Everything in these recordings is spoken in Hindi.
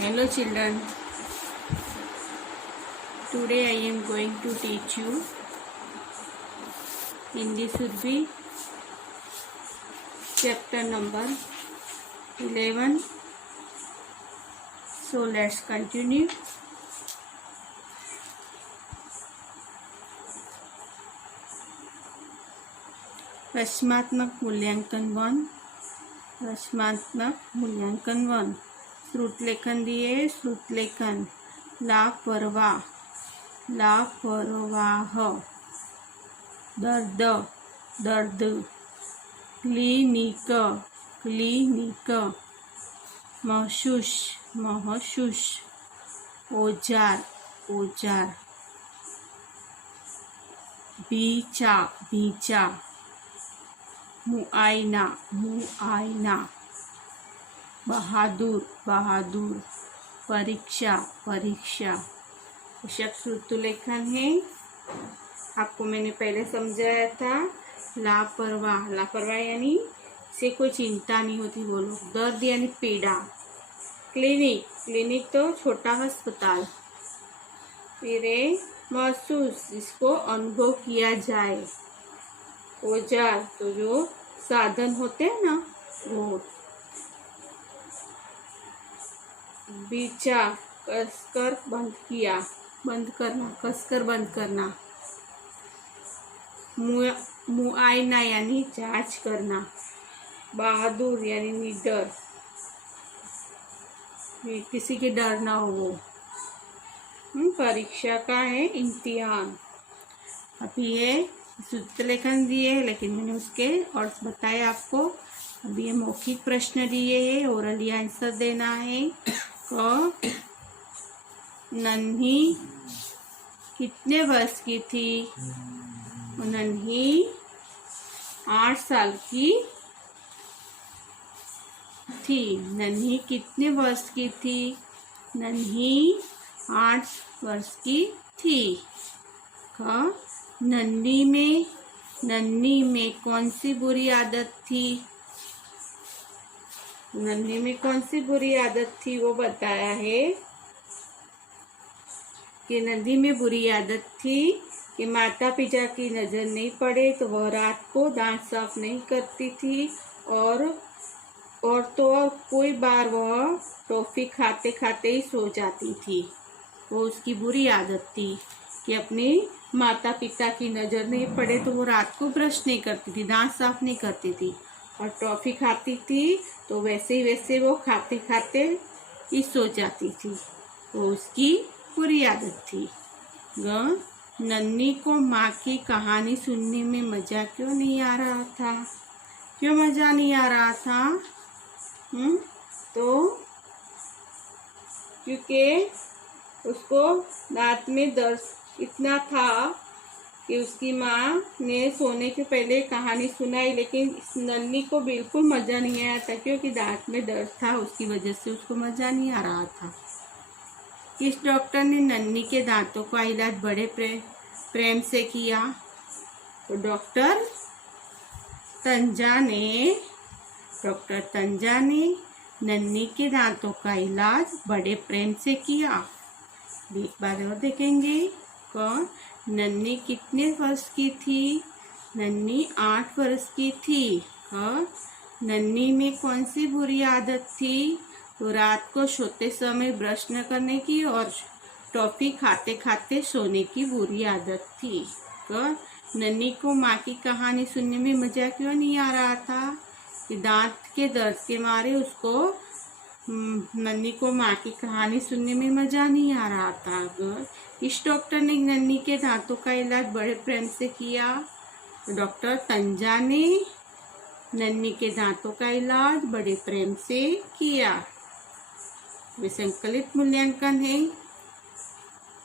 Hello children, today I am going to teach you Hindi Surbi chapter number 11. So let's continue. रचनात्मक मूल्यांकन 1. रचनात्मक मूल्यांकन 1. श्रुत लेखन दिए. श्रुत लेखन लापरवाह, लापरवाह. दर्द, दर्द. Clinic, clinic. महसूस, महसूस. औजार, औजार. बीचा, बीचा. मुआयना, मुआयना. बहादुर, बहादुर. परीक्षा, परीक्षा. शब्द श्रुत लेखन है. आपको मैंने पहले समझाया था. लापरवाह, लापरवाह यानी से कोई चिंता नहीं होती बोलो. दर्द यानी पीड़ा. क्लिनिक, क्लिनिक तो छोटा अस्पताल. फिर महसूस, जिसको अनुभव किया जाए. औजार तो जो साधन होते हैं ना वो. बीचा, कसकर बंद किया, बंद करना, कसकर बंद करना. मुआयना यानी जांच करना. बहादुर यानी निडर, किसी के डर ना हो. परीक्षा का है इम्तिहान. अभी ये शुद्ध लेखन दिए है लेकिन मैंने उसके और बताए आपको. अभी ये मौखिक प्रश्न दिए है, ओरली आंसर देना है. क नन्ही कितने वर्ष की थी? नन्ही 8 साल की थी. नन्ही कितने वर्ष की थी? नन्ही 8 वर्ष की थी. क नन्ही में कौन सी बुरी आदत थी? नन्ही में कौन सी बुरी आदत थी वो बताया है कि नन्ही में बुरी आदत थी कि माता पिता की नजर नहीं पड़े तो वह रात को दांत साफ नहीं करती थी. और तो कोई बार वह टॉफी खाते खाते ही सो जाती थी. वो उसकी बुरी आदत थी कि अपने माता पिता की नज़र नहीं पड़े तो वो रात को ब्रश नहीं करती थी, दांत साफ नहीं करती थी और टॉफ़ी खाती थी तो वैसे वो खाते खाते ही सो जाती थी. वो उसकी बुरी आदत थी. ग नन्ही को माँ की कहानी सुनने में मज़ा क्यों नहीं आ रहा था? क्यों मज़ा नहीं आ रहा था? तो क्योंकि उसको दांत में दर्द इतना था कि उसकी माँ ने सोने के पहले कहानी सुनाई लेकिन इस नन्ही को बिल्कुल मज़ा नहीं आया था क्योंकि दांत में दर्द था. उसकी वजह से उसको मज़ा नहीं आ रहा था. किस डॉक्टर ने नन्ही के दांतों का इलाज बड़े प्रेम से किया? तो डॉक्टर तंजा ने नन्ही के दांतों का इलाज बड़े प्रेम से किया. एक बार और देखेंगे. कौन? नन्ही कितने वर्ष की थी? नन्ही 8 वर्ष की थी. नन्ही में कौन सी बुरी आदत थी? तो रात को सोते समय ब्रश न करने की और टॉफी खाते खाते सोने की बुरी आदत थी. नन्ही को माँ की कहानी सुनने में मजा क्यों नहीं आ रहा था? कि दांत के दर्द के मारे उसको नन्ही को माँ की कहानी सुनने में मजा नहीं आ रहा था. इस डॉक्टर ने नन्ही के दांतों का इलाज बड़े प्रेम से किया. डॉक्टर तंजा ने नन्ही के दांतों का इलाज बड़े प्रेम से किया. विसंकलित मूल्यांकन है.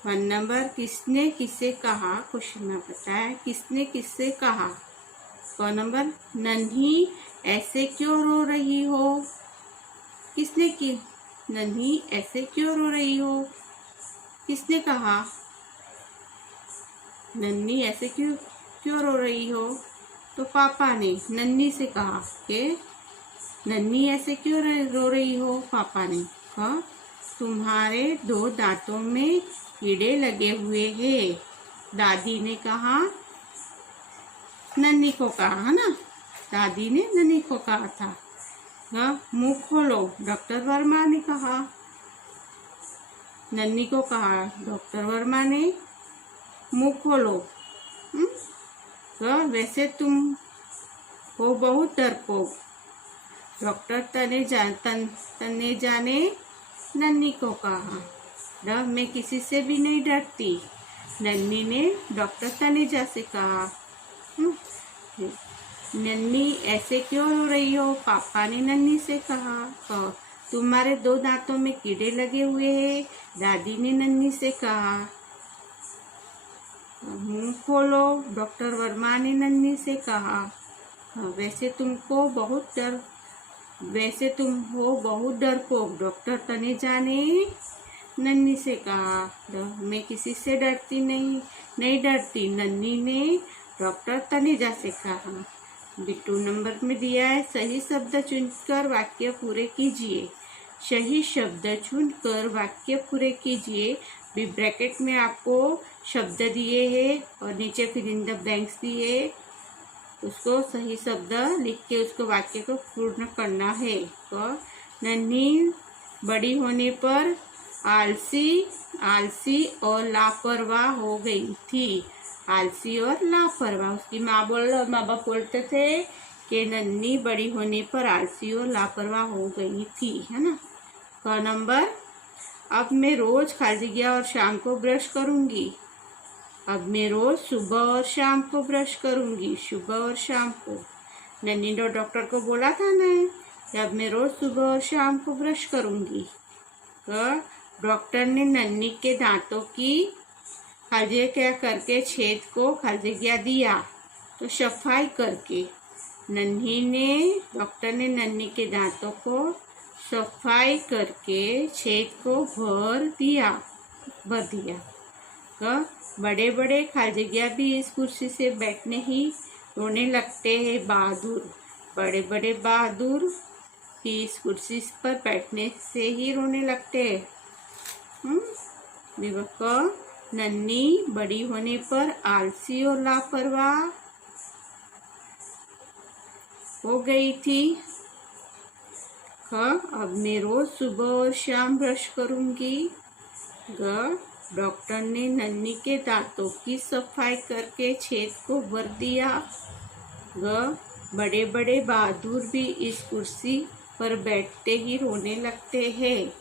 1 नंबर किसने किसे कहा? क्वेश्चन में बताया किसने किससे कहा. 2 नंबर नन्ही ऐसे क्यों रो रही हो? किसने की? नन्ही ऐसे क्यों रो रही हो? किसने कहा? नन्ही ऐसे क्यों रो रही हो? तो पापा ने नन्ही से कहा कि नन्ही ऐसे क्यों रो रही हो? पापा ने कहा. तुम्हारे 2 दांतों में कीड़े लगे हुए हैं। दादी ने कहा, नन्ही को कहा, है ना, दादी ने नन्ही को कहा था। मुंह खोलो, डॉक्टर वर्मा ने कहा। नन्ही को कहा डॉक्टर वर्मा ने, मुंह खोलो। वैसे तुम हो बहुत डरपोक। डॉक्टर तनेजा ने नन्ही को कहा। मैं किसी से भी नहीं डरती, नन्ही ने डॉक्टर तनेजा से कहा। नन्ही ऐसे क्यों रो रही हो? पापा ने नन्ही से कहा। तुम्हारे 2 दांतों में कीड़े लगे हुए हैं, दादी ने नन्ही से कहा। मुंह खोलो, डॉक्टर वर्मा ने नन्ही से कहा। वैसे तुम हो बहुत डरपोक, डॉक्टर तनेजा ने नन्ही से कहा। मैं किसी से डरती नहीं डरती, नन्ही ने डॉक्टर तनेजा से कहा। बिट्टू नंबर में दिया है, सही शब्द चुनकर वाक्य पूरे कीजिए। सही शब्द चुनकर वाक्य पूरे कीजिए। भी ब्रैकेट में आपको शब्द दिए हैं और नीचे फिर इन द ब्लैंक्स दिए, उसको सही शब्द लिख के उसको वाक्य को पूर्ण करना है। तो नन्ही बड़ी होने पर आलसी और लापरवाह हो गई थी। आलसी और लापरवाह, उसकी माँ बाप बोलते थे कि नन्ही बड़ी होने पर आलसी और लापरवाह हो गई थी, है ना। क नंबर, अब मैं रोज खाली जगह और शाम को ब्रश करूंगी। अब मैं रोज सुबह और शाम को ब्रश करूंगी, सुबह और शाम को। नन्ही ने डॉक्टर को बोला था ना कि अब मैं रोज सुबह और शाम को ब्रश करूंगी। डॉक्टर ने नन्ही के दांतों की खाली जगह करके छेद को खाली जगह दिया, तो सफाई करके डॉक्टर ने नन्ही के दांतों को सफाई करके छेद को भर दिया। बड़े बड़े खाली जगह भी इस कुर्सी से बैठने ही रोने लगते हैं बहादुर। बड़े बड़े बहादुर भी इस कुर्सी पर बैठने से ही रोने लगते हैं। नन्ही बड़ी होने पर आलसी और लापरवाह हो गई थी। अब मैं रोज सुबह और शाम ब्रश करूंगी। डॉक्टर ने नन्ही के दांतों की सफाई करके छेद को भर दिया। बड़े बड़े बहादुर भी इस कुर्सी पर बैठते ही रोने लगते हैं।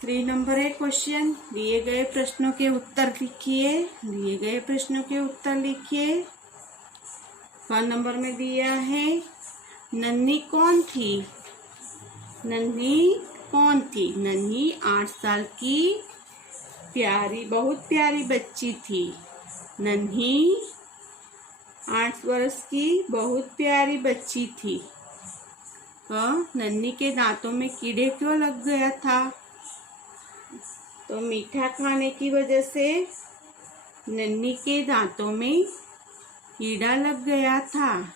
3 नंबर है क्वेश्चन। दिए गए प्रश्नों के उत्तर लिखिए। 1 नंबर में दिया है, नन्ही कौन थी? नन्ही 8 साल की बहुत प्यारी बच्ची थी। नन्ही 8 वर्ष की बहुत प्यारी बच्ची थी। नन्ही के दांतों में कीड़े क्यों लग गया था? तो मीठा खाने की वजह से नन्ही के दांतों में कीड़ा लग गया था।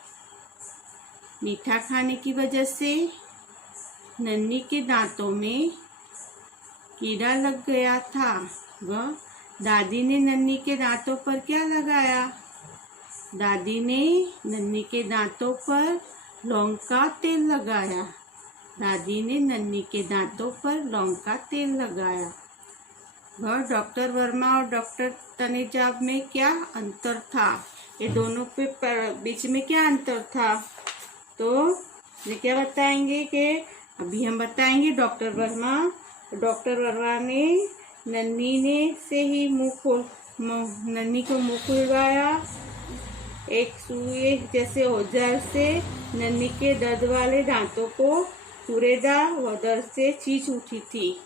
मीठा खाने की वजह से नन्ही के दांतों में कीड़ा लग गया था। दादी ने नन्ही के दांतों पर क्या लगाया? दादी ने नन्ही के दांतों पर लौंग का तेल लगाया। डॉक्टर वर्मा और डॉक्टर तनेजा में क्या अंतर था? ये दोनों के बीच में क्या अंतर था? तो ये क्या बताएंगे कि अभी हम बताएंगे डॉक्टर वर्मा ने नन्ही को मुंह खुलवाया। एक सुई जैसे औजार से नन्ही के दर्द वाले दांतों को टुरेदा व दर्द से चींच उठी थी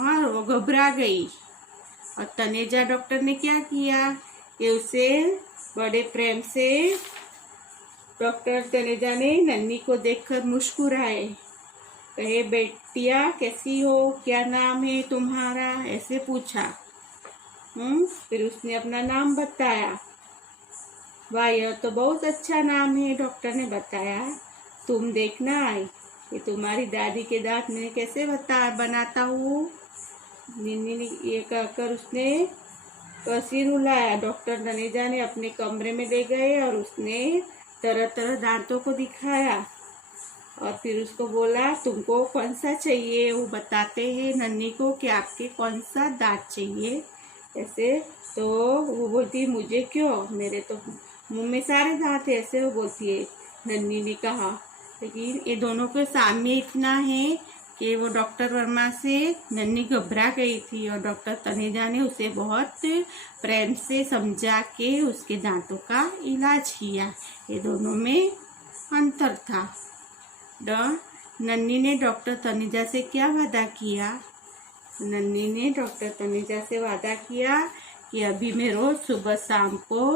और वो घबरा गई। और तनेजा डॉक्टर ने क्या किया कि उसे बड़े प्रेम से डॉक्टर तनेजा ने नन्ही को देखकर मुस्कुराए, कहे बेटिया कैसी हो, क्या नाम है तुम्हारा, ऐसे पूछा। फिर उसने अपना नाम बताया। वाह, यह तो बहुत अच्छा नाम है, डॉक्टर ने बताया। तुम देखना ये तुम्हारी दादी के दांत मैं कैसे बनाता हूँ। नन्नी ने ये कहकर उसने सिर हिलाया। डॉक्टर तनुजा ने अपने कमरे में ले गए और उसने तरह तरह दांतों को दिखाया और फिर उसको बोला तुमको कौन सा चाहिए। वो बताते हैं नन्नी को कि आपके कौन सा दांत चाहिए ऐसे। तो वो बोलती मुझे क्यों, मेरे तो मुंह में सारे दांत है, ऐसे वो बोलती है। नन्नी ने कहा लेकिन ये दोनों के सामने इतना है कि वो डॉक्टर वर्मा से नन्नी घबरा गई थी और डॉक्टर तनुजा ने उसे बहुत प्रेम से समझा के उसके दांतों का इलाज किया। ये दोनों में अंतर था। नन्नी ने डॉक्टर तनुजा से क्या वादा किया। नन्नी ने डॉक्टर तनुजा से वादा किया कि अभी मैं रोज सुबह शाम को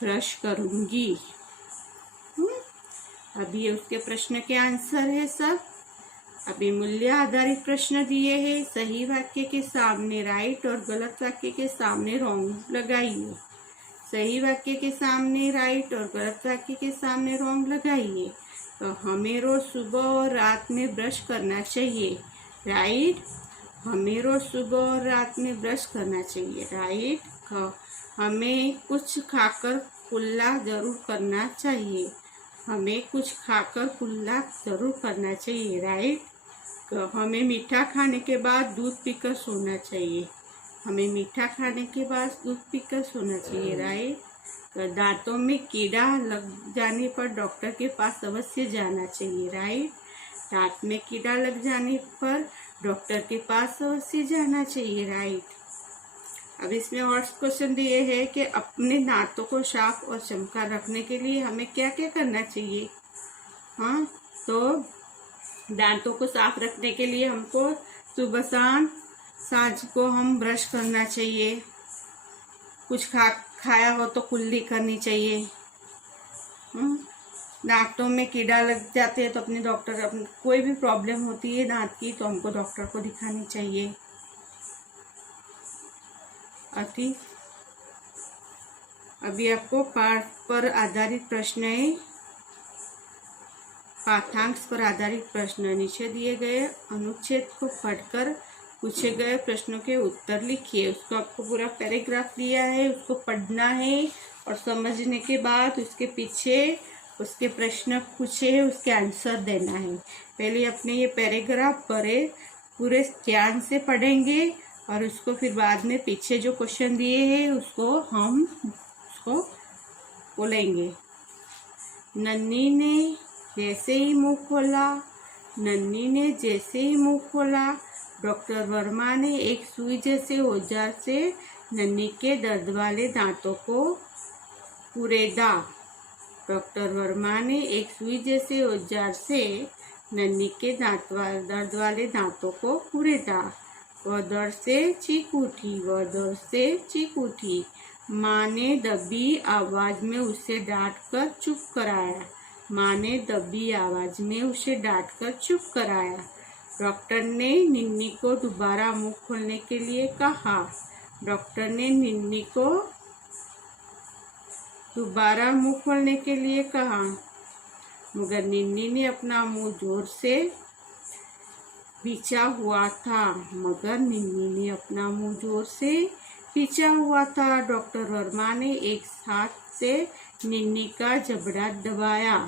ब्रश करूंगी। अभी उसके प्रश्न के आंसर है सब। अभी मूल्य आधारित प्रश्न दिए हैं। सही वाक्य के सामने राइट और गलत वाक्य के सामने रॉन्ग लगाइए। सही वाक्य के सामने राइट और गलत वाक्य के सामने रॉन्ग लगाइए। तो हमें रोज सुबह और रात में ब्रश करना चाहिए। राइट, हमें रोज सुबह और रात में ब्रश करना चाहिए। राइट, हमें कुछ खाकर कुल्ला जरूर करना चाहिए। हमें कुछ खाकर कुल्ला जरूर करना चाहिए। राइट, हमें मीठा खाने के बाद दूध पीकर सोना चाहिए। हमें मीठा खाने के बाद दूध पीकर सोना चाहिए। राइट, दांतों में कीड़ा लग जाने पर डॉक्टर के पास अवश्य जाना चाहिए। राइट, दांत में कीड़ा लग जाने पर डॉक्टर के पास अवश्य जाना चाहिए। राइट, अब इसमें और क्वेश्चन दिए हैं कि अपने दांतों को साफ और चमकदार रखने के लिए हमें क्या क्या करना चाहिए। हाँ, तो दांतों को साफ रखने के लिए हमको सुबह शाम सांझ को हम ब्रश करना चाहिए। कुछ खाया हो तो कुल्ली करनी चाहिए। दांतों में कीड़ा लग जाते हैं तो अपने कोई भी प्रॉब्लम होती है दांत की तो हमको डॉक्टर को दिखानी चाहिए। अभी आपको पाठ पर आधारित प्रश्न है। पाठांश पर आधारित प्रश्न नीचे दिए गए अनुच्छेद को पढ़कर पूछे गए प्रश्नों के उत्तर लिखिए। उसको आपको पूरा पैराग्राफ दिया है, उसको पढ़ना है और समझने के बाद उसके पीछे उसके प्रश्न पूछे हैं उसके आंसर देना है। पहले अपने ये पैराग्राफ पढ़े, पूरे ध्यान से पढ़ेंगे और उसको फिर बाद में पीछे जो क्वेश्चन दिए हैं उसको हम उसको बोलेंगे। नन्नी ने जैसे ही मुंह खोला, नन्नी ने जैसे ही मुंह खोला, डॉक्टर वर्मा ने एक सुई जैसे औजार से नन्नी के दर्द वाले दांतों को कुरेदा। डॉक्टर वर्मा ने एक सुई जैसे औजार से नन्नी के दर्द वाले दांतों को कुरेदा। वह दर्द से चीख उठी, वह दर्द से चीख उठी। माँ ने दबी आवाज में उसे डांट कर चुप कराया। माँ ने दबी आवाज में उसे डांट कर चुप कराया। डॉक्टर ने नन्नी को दोबारा मुंह खोलने के लिए कहा। डॉक्टर ने नन्नी को दोबारा मुंह खोलने के लिए कहा, मगर नन्नी ने अपना मुंह जोर से पीछा हुआ था। मगर नन्नी ने अपना मुंह जोर से पीछा हुआ था। डॉक्टर वर्मा ने एक हाथ से नन्नी का जबड़ा दबाया।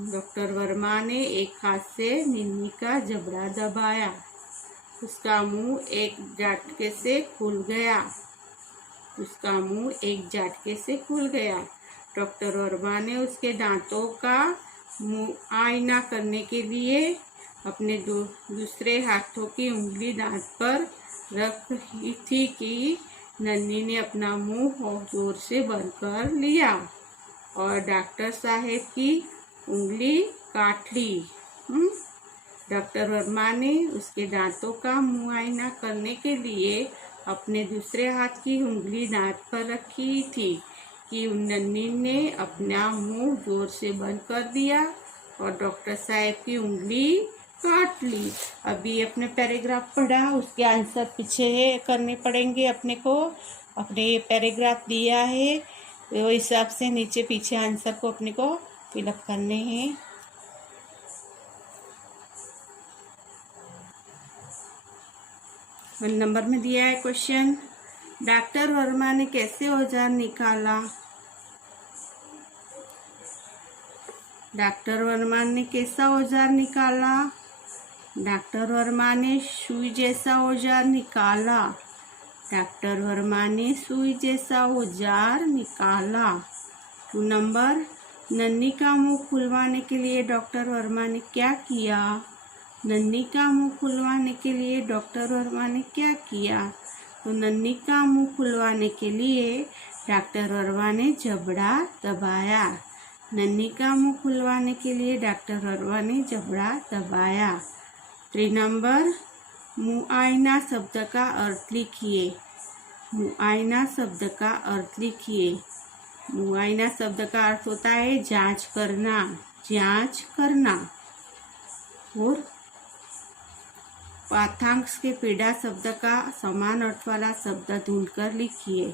डॉक्टर वर्मा ने एक हाथ से नन्नी का जबड़ा दबाया। उसका मुंह एक झटके से खुल गया। उसका मुंह एक झटके से खुल गया। डॉक्टर वर्मा ने उसके दांतों का मुआयना करने के लिए अपने दूसरे हाथों की उंगली दांत पर रख रही थी कि नन्नी ने अपना मुंह और जोर से बंद कर लिया और डॉक्टर साहब की उंगली काट ली। डॉक्टर वर्मा ने उसके दांतों का मुआयना करने के लिए अपने दूसरे हाथ की उंगली दांत पर रखी थी कि नन्नी ने अपना मुंह जोर से बंद कर दिया और डॉक्टर साहब की उंगली काट ली। अभी अपने पैराग्राफ पढ़ा, उसके आंसर पीछे करने पड़ेंगे अपने को। अपने ये पैराग्राफ दिया है वो हिसाब से नीचे पीछे आंसर को अपने को फिलअप करने हैं। 1 नंबर में दिया है क्वेश्चन, डॉक्टर वर्मा ने कैसे औजार निकाला? डॉक्टर वर्मा ने कैसा औजार निकाला? डॉक्टर वर्मा ने सुई जैसा औजार निकाला। डॉक्टर वर्मा ने सुई जैसा औजार निकाला। 2 नंबर, नन्ही का मुंह खुलवाने के लिए डॉक्टर वर्मा ने क्या किया? नन्ही का मुंह खुलवाने के लिए डॉक्टर वर्मा ने क्या किया? तो नन्ही का मुंह खुलवाने के लिए डॉक्टर वर्मा ने जबड़ा दबाया। नन्ही का मुंह खुलवाने के लिए डॉक्टर वर्मा ने जबड़ा दबाया। 3 नंबर, मुआयना शब्द का अर्थ लिखिए। मुआयना शब्द का अर्थ लिखिए। मुआयना शब्द का अर्थ होता है जांच करना, जांच करना। और पाठांश के पीड़ा शब्द का समान अर्थ वाला शब्द ढूंढकर लिखिए।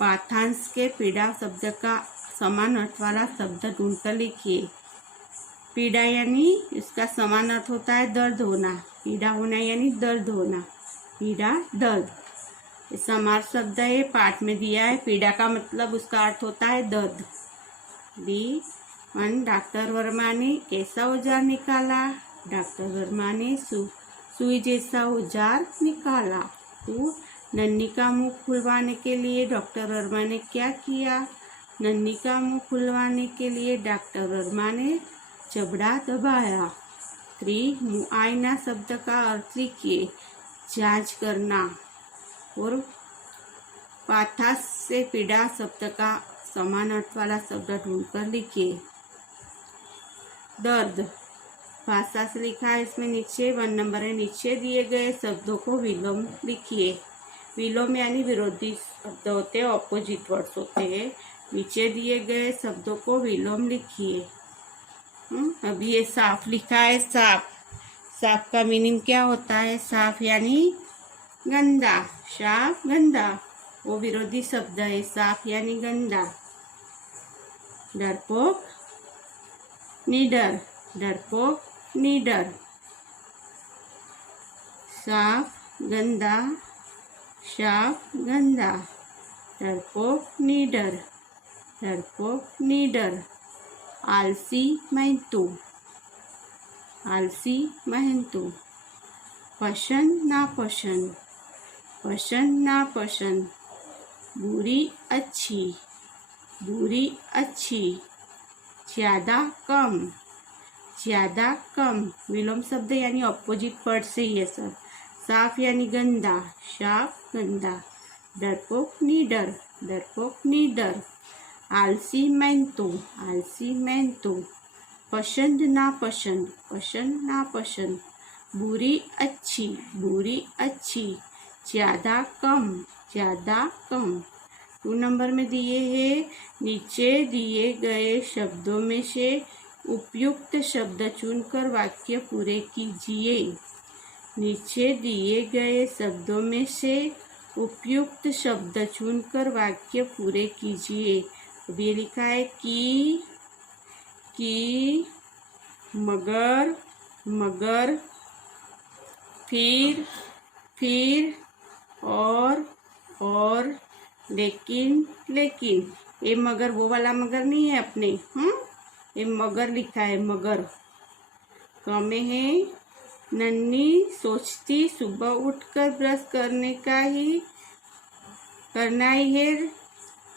पाठांश के पीड़ा शब्द का समान अर्थ वाला शब्द ढूंढकर लिखिए। पीड़ा यानी इसका समान अर्थ होता है दर्द होना। पीड़ा होना यानी दर्द होना। पीड़ा, दर्द। समास शब्द है, पाठ में दिया है। पीड़ा का मतलब उसका अर्थ होता है दर्द। B1, डॉक्टर वर्मा ने कैसा औजार निकाला? डॉक्टर वर्मा ने सुई जैसा औजार निकाला। 2, नन्ही का मुंह खुलवाने के लिए डॉक्टर वर्मा ने क्या किया? नन्ही का मुंह खुलवाने के लिए डॉक्टर वर्मा ने जबड़ा दबाया। 3, मुआयना शब्द का अर्थ लिखिए, जांच करना। और पाठांश से पीड़ा शब्द का समान अर्थ वाला शब्द ढूंढकर लिखिए। दर्द भाषा से लिखा है इसमें नीचे 1 नंबर है। नीचे दिए गए शब्दों को विलोम लिखिए। विलोम यानी विरोधी शब्द होते हैं, ऑपोजिट वर्ड्स होते हैं। नीचे दिए गए शब्दों को विलोम लिखिए। अब ये साफ लिखा है। साफ, साफ का मीनिंग क्या होता है? साफ यानी गंदा। साफ, गंदा, वो विरोधी शब्द है। साफ यानी गंदा। डरपोक, निडर। डरपोक, निडर। साफ, गंदा, साफ, गंदा। डरपोक, निडर। डरपोक, निडर। आलसी, मेहनतू। आलसी, मेहनतू। पसंद, नापसंद। पसंद, नापसंद। बुरी, अच्छी। बुरी, अच्छी। ज्यादा, कम। ज्यादा, कम। विलोम शब्द यानी ऑपोजिट वर्ड से ये सब। साफ यानी गंदा। साफ, गंदा। डरपोक, निडर। डरपोक, निडर। आलसी, मेहनतू। आलसी, मेहनतू। पसंद, नापसंद। पसंद, नापसंद। बुरी, अच्छी। बुरी, अच्छी। ज्यादा, कम। ज्यादा, कम। 2 नंबर में दिए हैं, नीचे दिए गए शब्दों में से उपयुक्त शब्द चुनकर वाक्य पूरे कीजिए। नीचे दिए गए शब्दों में से उपयुक्त शब्द चुनकर वाक्य पूरे कीजिए। अब ये लिखा है कि, मगर, मगर। फिर, और, लेकिन, लेकिन। ये मगर वो वाला मगर नहीं है अपने, ये मगर लिखा है, मगर। में है, नन्ही सोचती सुबह उठकर ब्रश करना ही है,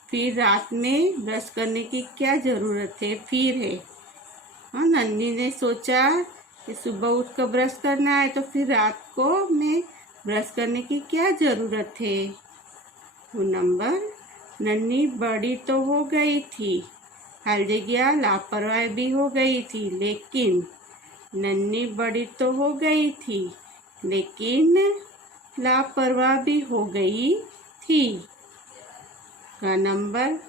फिर रात में ब्रश करने की क्या जरूरत है? फिर है। नन्ही ने सोचा कि सुबह उठकर ब्रश करना है, तो फिर रात को में ब्रश करने की क्या जरूरत है? 2 नंबर, नन्ही बड़ी तो हो गई थी, खाली जगह लापरवाह भी हो गई थी, लेकिन। नन्ही बड़ी तो हो गई थी, लेकिन लापरवाह भी हो गई थी। का नंबर,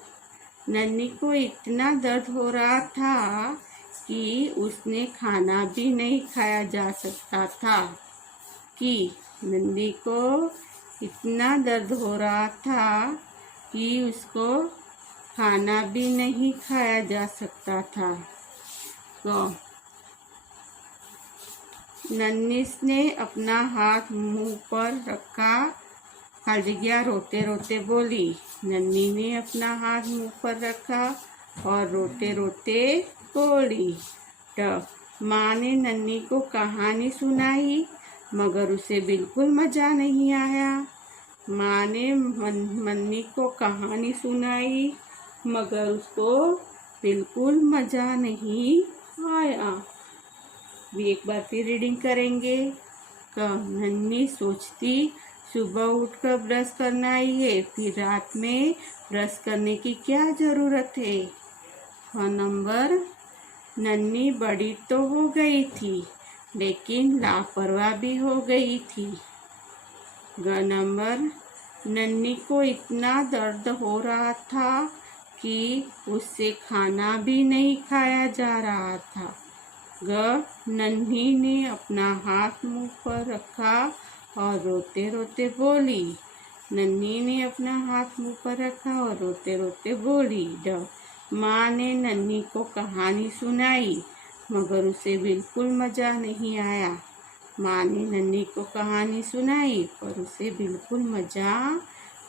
नन्ही को इतना दर्द हो रहा था कि उसने खाना भी नहीं खाया जा सकता था। कि नन्ही को इतना दर्द हो रहा था कि उसको खाना भी नहीं खाया जा सकता था। तो नन्ही ने अपना हाथ मुंह पर रखा। खाली जगह रोते रोते बोली। नन्ही ने अपना हाथ मुंह पर रखा और रोते रोते बोली। माँ ने नन्ही को कहानी सुनाई मगर उसे बिल्कुल मजा नहीं आया। माँ ने नन्ही को कहानी सुनाई मगर उसको बिल्कुल मजा नहीं आया। भी एक बार फिर रीडिंग करेंगे। नन्ही सोचती सुबह उठकर ब्रश करना ही है, फिर रात में ब्रश करने की क्या जरूरत है। नंबर नन्ही बड़ी तो हो गई थी लेकिन लापरवाह भी हो गई थी। नंबर नन्ही को इतना दर्द हो रहा था कि उससे खाना भी नहीं खाया जा रहा था। नन्ही ने अपना हाथ मुंह पर रखा और रोते रोते बोली। नन्ही ने अपना हाथ मुंह पर रखा और रोते रोते बोली। माँ ने नन्ही को कहानी सुनाई मगर उसे बिल्कुल मजा नहीं आया। माँ ने नन्ही को कहानी सुनाई पर उसे बिल्कुल मजा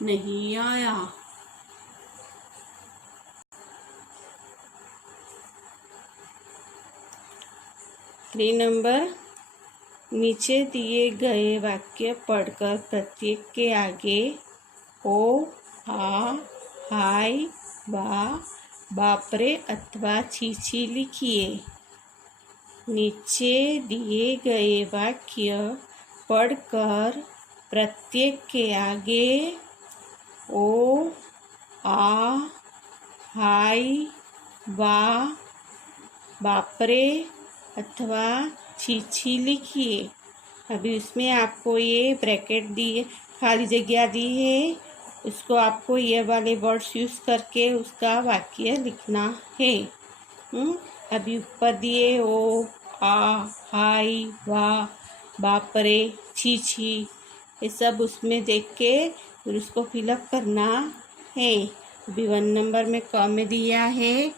नहीं आया। 3 नंबर नीचे दिए गए वाक्य पढ़कर प्रत्येक के आगे ओ, आ, हाय, वाह, बापरे अथवा छी लिखिए। नीचे दिए गए वाक्य पढ़कर प्रत्येक के आगे ओ, आ, हाय, वाह, बापरे अथवा छी लिखिए। अभी उसमें आपको ये ब्रैकेट दिए, खाली जगह दी है, उसको आपको ये वाले वर्ड्स यूज़ करके उसका वाक्य लिखना है। अभी ऊपर दिए ओ, आ, हाय, वाह, बापरे, छी ये सब उसमें देख के फिर उसको फिलअप करना है। अभी 1 नंबर में क में दिया है।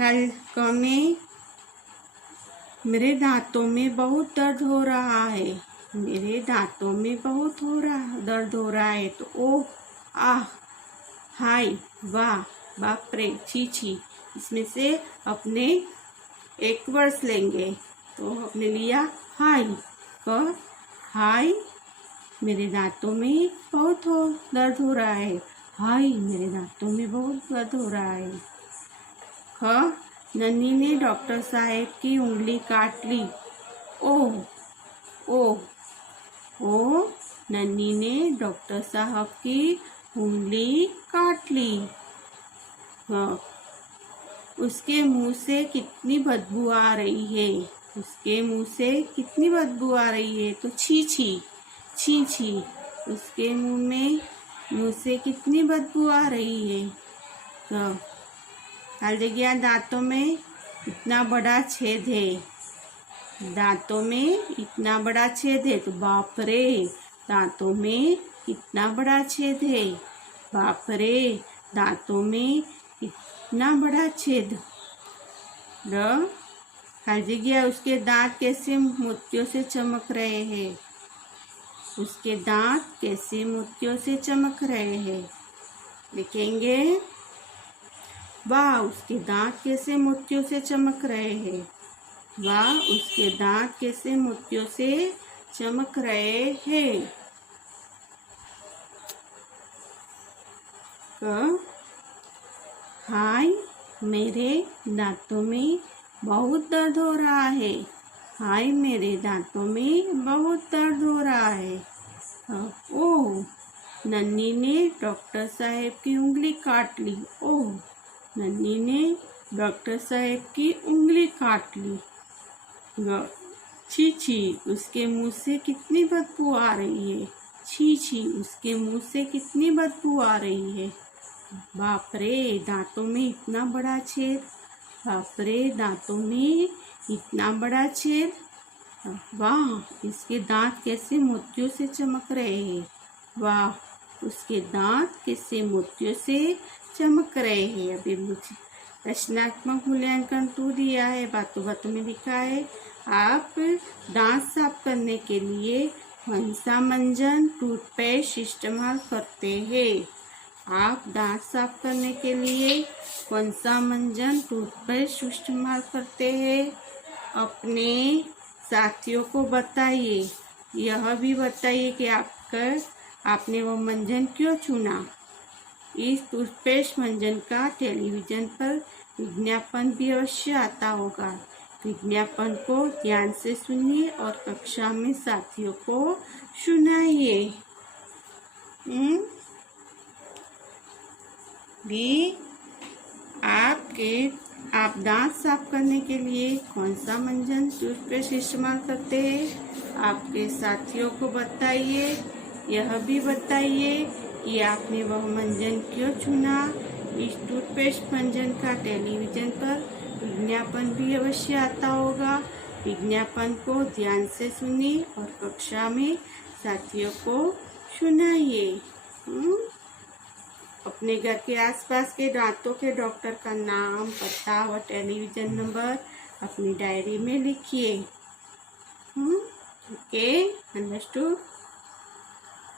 क में मेरे दांतों में बहुत दर्द हो रहा है। मेरे दांतों में बहुत दर्द हो रहा है। तो ओ, आह, हाय, वाह, बाप रे, छी इसमें से अपने एक वर्ड्स लेंगे। तो हमने लिया हाय। हाय मेरे दांतों में बहुत दर्द हो रहा है। हाय मेरे दांतों में बहुत दर्द हो रहा है। नन्ही ने डॉक्टर साहब की उंगली काट ली। ओ नन्ही ने डॉक्टर साहब की उंगली काट ली। उसके मुंह से कितनी बदबू आ रही है। उसके मुंह से कितनी बदबू आ रही है। तो छी उसके मुंह से कितनी बदबू आ रही है। हर जगह दांतों में इतना बड़ा छेद है। दांतों में इतना बड़ा छेद है। तो बाप रे, दांतों में इतना बड़ा छेद है। बाप रे, दांतों में इतना बड़ा छेद। हर जगह उसके दांत कैसे मोतियों से चमक रहे हैं। उसके दांत कैसे मोतियों से चमक रहे हैं। लिखेंगे वाह उसके दांत कैसे मोतियों से चमक रहे हैं। वाह उसके दांत कैसे मोतियों से चमक रहे हैं। हाय मेरे दांतों में बहुत दर्द हो रहा है। हाय मेरे दांतों में बहुत दर्द हो रहा है। ओह नन्ही ने डॉक्टर साहब की उंगली काट ली। ओह नन्ही ने डॉक्टर साहब की उंगली काट ली। छी उसके मुंह से कितनी बदबू आ रही है। छी उसके मुंह से कितनी बदबू आ रही है। बाप रे, दांतों में इतना बड़ा छेद। बाप रे, दांतों में इतना बड़ा छेद। वाह इसके दांत कैसे मोतियों से चमक रहे हैं। वाह उसके दांत कैसे मोतियों से चमक रहे हैं। अभी मुझे रचनात्मक मूल्यांकन 2 दिया है, बातों बातों में लिखा है। आप दांत साफ करने के लिए कौन सा मंजन टूथपेस्ट इस्तेमाल करते हैं? आप दांत साफ करने के लिए कौन सा मंजन टूथपेस्ट इस्तेमाल करते हैं? अपने साथियों को बताइए। यह भी बताइए कि आपने वो मंजन क्यों चुना। इस टूथपेस्ट मंजन का टेलीविजन पर विज्ञापन भी अवश्य आता होगा। विज्ञापन को ध्यान से सुनिए और कक्षा में साथियों को सुनाइए। भी आप दांत साफ करने के लिए कौन सा मंजन टूथपेस्ट इस्तेमाल करते हैं? आपके साथियों को बताइए। यह भी बताइए कि आपने वह मंजन क्यों चुना। इस टूथपेस्ट मंजन का टेलीविजन पर विज्ञापन भी अवश्य आता होगा। विज्ञापन को ध्यान से सुनिए और कक्षा में साथियों को सुनाइए। अपने घर के आसपास के दांतों के डॉक्टर का नाम, पता और टेलीविजन नंबर अपनी डायरी में लिखिए। Okay, understood.